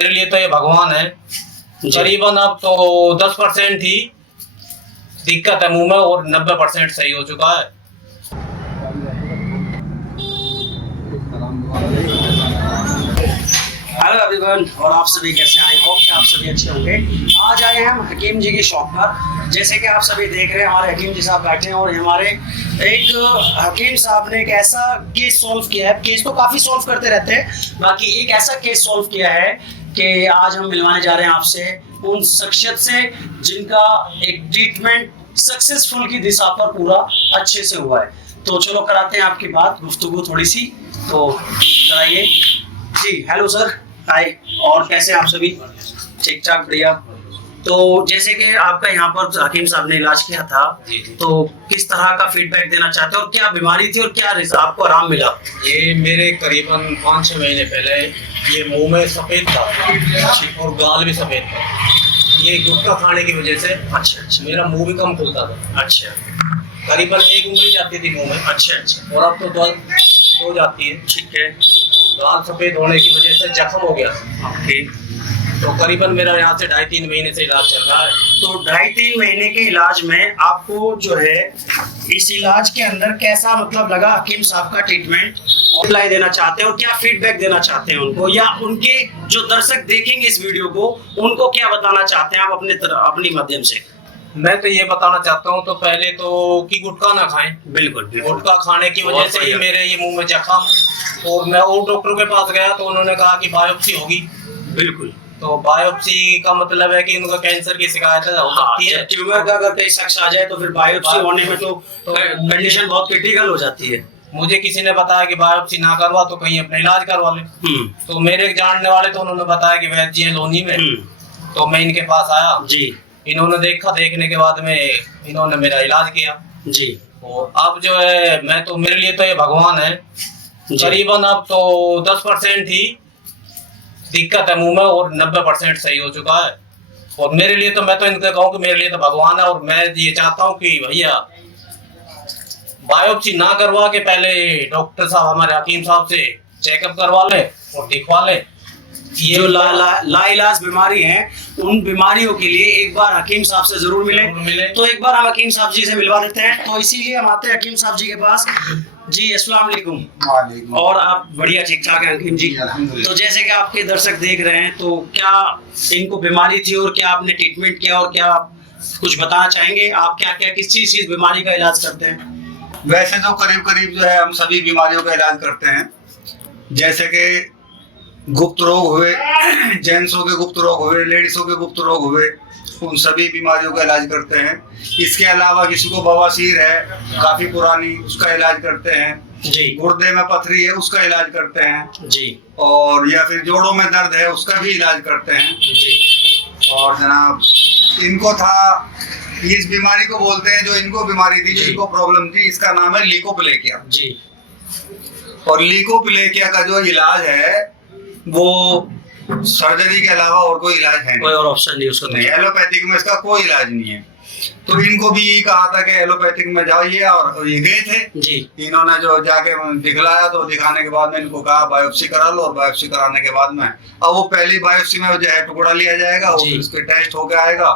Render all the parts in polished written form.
मेरे लिए तो ये भगवान है। करीबन अब तो 10% ही दिक्कत है मुंह में और 90% सही हो चुका है। हेलो एवरीवन, और आप सभी कैसे हैं? आई होप कि आप सभी अच्छे होंगे। आज आए हैं हम हकीम जी की शॉप पर। जैसे कि आप सभी देख रहे हैं, हमारे हकीम जी साहब बैठे हैं और हमारे एक हकीम साहब ने एक ऐसा केस सॉल्व किया है। केस तो काफ़ी सॉल्व करते रहते हैं, बाकी एक ऐसा केस सॉल्व किया है कि आज हम मिलवाने जा रहे हैं आपसे उन शख्सियत से जिनका एक ट्रीटमेंट सक्सेसफुल की दिशा पर पूरा अच्छे से हुआ है। तो चलो कराते हैं आपकी बात, गुफ्तगू थोड़ी सी, तो कराइए जी। हेलो सर, हाय। और कैसे आप सभी? ठीक ठाक, बढ़िया। तो जैसे कि आपका यहाँ पर हकीम साहब ने इलाज किया था, तो किस तरह का फीडबैक देना चाहते हो और क्या बीमारी थी और क्या आपको आराम मिला? ये मेरे करीबन 5-6 महीने पहले ये मुंह में सफ़ेद था और गाल भी सफ़ेद था। ये गुटखा खाने की वजह से अच्छा, मेरा मुंह भी कम खुलता था। अच्छा, करीबन 1 उंगली जाती थी मुंह में। अच्छा, और अब तो 2 हो जाती है। ठीक है। गाल सफ़ेद होने की वजह से जख्म हो गया। ओके। तो करीबन मेरा यहाँ से 2.5-3 महीने से इलाज चल रहा है। तो 2.5-3 महीने के इलाज में आपको जो है इस इलाज के अंदर कैसा मतलब लगा? हकीम साहब का ट्रीटमेंट अप्लाई देना चाहते हैं और क्या फीडबैक देना चाहते हैं उनको, या उनके जो दर्शक देखेंगे इस वीडियो को उनको क्या बताना चाहते हैं आप अपनी माध्यम से? मैं तो ये बताना चाहता हूँ, तो पहले तो कि गुटखा ना खाएं। बिल्कुल, गुटखा खाने की वजह से ही मेरे ये मुंह में जख्म, और मैं और डॉक्टर के पास गया तो उन्होंने कहा कि बायोप्सी होगी। बिल्कुल। तो बायोप्सी का मतलब है कि उनका कैंसर की शिकायत हो सकती है। ट्यूमर का अगर कोई शख्स आ जाए तो फिर बायोप्सी होने में तो कंडीशन बहुत क्रिटिकल हो जाती है। मुझे किसी ने बताया कि बायोप्सी ना करवा तो कहीं अपना इलाज करवा ले। तो मेरे जानने वाले तो उन्होंने बताया कि वैद्य जी है लोनी में। तो मैं इनके पास आया जी। इन्होंने देखा, देखने के बाद में इन्होंने मेरा इलाज किया जी। और अब जो है मैं तो, मेरे लिए तो ये भगवान है। करीबन अब तो 10% ही दिक्कत है मुंह में और 90% सही हो चुका है। और मेरे लिए तो, मैं तो इनसे कहूँ कि मेरे लिए तो भगवान है। और मैं ये चाहता हूँ कि भैया बायोप्सी ना करवा के पहले डॉक्टर साहब, हमारे हकीम साहब से चेकअप करवा ले और दिखवा ले। ये जो लाइलाज बीमारी है, उन बीमारियों के लिए एक बार हकीम साहब से जरूर मिले। तो एक बार हम हकीम साहब जी से मिलवा देते हैं। तो इसीलिए हम आते हैं हकीम साहब जी के पास। जी, अस्सलाम वालेकुम। और आप बढ़िया, ठीक ठाक हैं हकीम जी? तो जैसे कि आपके दर्शक देख रहे हैं, तो क्या इनको बीमारी थी और क्या आपने ट्रीटमेंट किया और क्या आप कुछ बताना चाहेंगे? आप क्या क्या किस चीज बीमारी का इलाज करते हैं? वैसे तो करीब करीब जो है हम सभी बीमारियों का इलाज करते हैं। जैसे कि गुप्त रोग हुए, जेंट्सों के गुप्त रोग हुए, लेडीजों के गुप्त रोग हुए, उन सभी बीमारियों का इलाज करते हैं। इसके अलावा किसी को बवासीर है काफी पुरानी, उसका इलाज करते हैं जी। गुर्दे में पथरी है, उसका इलाज करते हैं जी। और या फिर जोड़ों में दर्द है, उसका भी इलाज करते हैं जी। और जनाब, इनको था, इस बीमारी को बोलते हैं, जो इनको बीमारी थी, जो इनको प्रॉब्लम थी, इसका नाम है लीकोप्लेकिया जी। और लीकोप्लेकिया का जो इलाज है वो सर्जरी के अलावा और कोई इलाज है नहीं, कोई और ऑप्शन नहीं उसको। नहीं, एलोपैथिक में इसका कोई इलाज नहीं है। तो इनको भी यही कहा था कि एलोपैथिक में जाइए, और ये गए थे जी। इन्होंने जो जाके दिखलाया, तो दिखाने के बाद में इनको कहा बायोप्सी करा लो, और बायोप्सी कराने के बाद में अब वो पहली बायोप्सी में जो है टुकड़ा लिया जाएगा, वो उसके टेस्ट होके आएगा,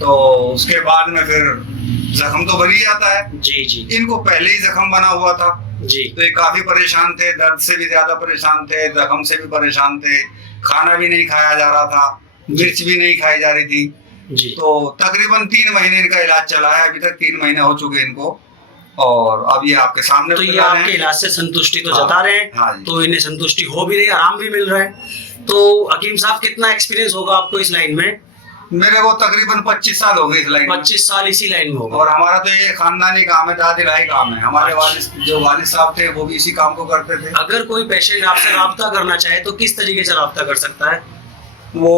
तो उसके बाद में फिर जख्म तो बन ही जाता है जी। जी। इनको पहले ही जख्म बना हुआ था जी। तो ये काफी परेशान थे, दर्द से भी ज्यादा परेशान थे, जख्म से भी परेशान थे, खाना भी नहीं खाया जा रहा था, मिर्च भी नहीं खाई जा रही थी जी। तो तकरीबन 3 महीने इनका इलाज चला है। अभी तक 3 महीने हो चुके इनको, और अब ये आपके सामने। तो ये आपके इलाज से संतुष्टि तो जता रहे हैं? हाँ जी। तो इन्हें संतुष्टि हो भी रही है, आराम भी मिल रहा है। तो हकीम साहब, कितना एक्सपीरियंस होगा आपको इस लाइन में? मेरे को तकरीबन 25 साल हो गए इस लाइन में। 25 साल इसी लाइन में होगा। और हमारा तो ये खानदानी काम है, दादी-दाई काम है। हमारे वालिद साहब थे, वो भी इसी काम को करते थे। अगर कोई पेशेंट आपसे राब्ता करना चाहे तो किस तरीके से राब्ता कर सकता है? वो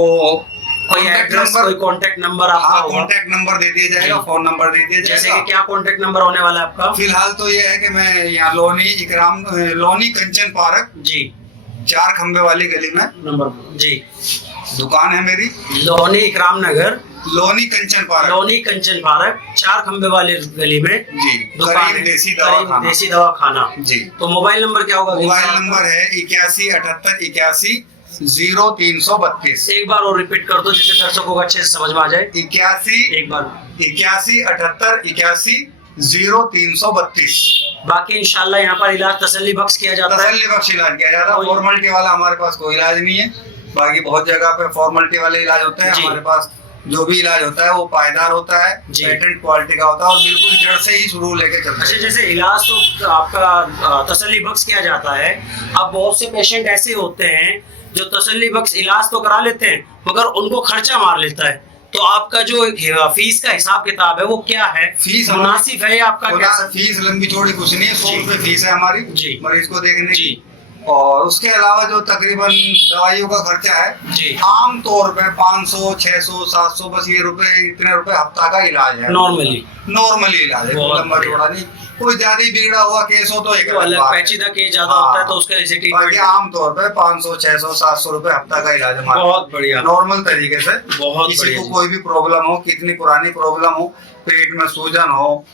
कोई एड्रेस, कोई कांटेक्ट नंबर आपका होगा? कांटेक्ट नंबर दे दिया जाएगा, फोन नंबर दे दिया जाएगा। जैसे कि क्या कांटेक्ट नंबर होने वाला है आपका? फिलहाल तो ये है कि मैं यहाँ लोनी कंचन पार्क जी, 4 खंबे वाली गली में नंबर जी दुकान है मेरी। लोनी इकराम नगर, लोनी कंचन पार्क 4 खंबे वाली गली में जी दुकान, देसी दवा खाना जी। तो मोबाइल नंबर क्या होगा? मोबाइल नंबर है 81 78 81 0332। एक बार और रिपीट कर दो जिससे दर्शकों को अच्छे से समझ में आ जाए। 81 एक बार 81 78 81 0332। बाकी इंशाल्लाह यहाँ पर इलाज तसल्ली बख्श किया जाता है। तसल्ली बख्श इलाज किया जाता है। फॉर्मेलिटी वाला हमारे पास कोई इलाज नहीं है। बाकी बहुत जगह पे फॉर्मेलिटी वाले इलाज होते हैं, हमारे पास जो भी इलाज होता है वो पायदार होता है, पेटेंट क्वालिटी का होता है और बिल्कुल जड़ से ही शुरू लेके चलते हैं। अच्छा, जैसे इलाज तो आपका तसल्ली बख्श किया जाता है, अब बहुत से पेशेंट ऐसे होते हैं जो तसल्ली बख्श इलाज तो करा लेते हैं मगर उनको खर्चा मार लेता है, तो आपका जो फीस का हिसाब किताब है वो क्या है? फीस मुनासिब है आपका? क्या फीस लंबी चौड़ी कुछ नहीं है, 100 रुपए फीस है हमारी जी मरीज को देखने की। और उसके अलावा जो तकरीबन दवाइयों का खर्चा है जी आम तौर पे 500 600 700 बस ये इतने रुपए हफ्ता का इलाज है। नॉर्मली इलाज है, लंबा चौड़ा नहीं। कोई ज्यादा बिगड़ा हुआ केस हो तो एक अलग पेचीदा केस ज्यादा होता है तो उसका जैसे बाकी आम तौर पे 500 600 700 रुपए हफ्ता का इलाज है। बहुत बढ़िया, नॉर्मल तरीके से। बहुत किसी को कोई भी प्रॉब्लम हो, कितनी पुरानी प्रॉब्लम हो, पेट में सूजन हो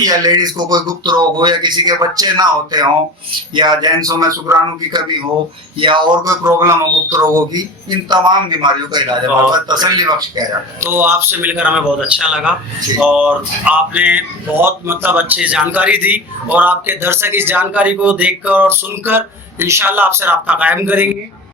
या लेडीज को कोई गुप्त रोग हो या किसी के बच्चे ना होते हो या जेंट्सों में शुक्राणु की कमी हो या और कोई प्रॉब्लम हो गुप्त रोगों की, इन तमाम बीमारियों का इलाज है, तसल्ली बख्श किया जाता है। तो आपसे मिलकर हमें बहुत अच्छा लगा और आपने बहुत मतलब अच्छी जानकारी दी और आपके दर्शक इस जानकारी को देखकर और सुनकर इंशाल्लाह आपसे राब्ता कायम करेंगे।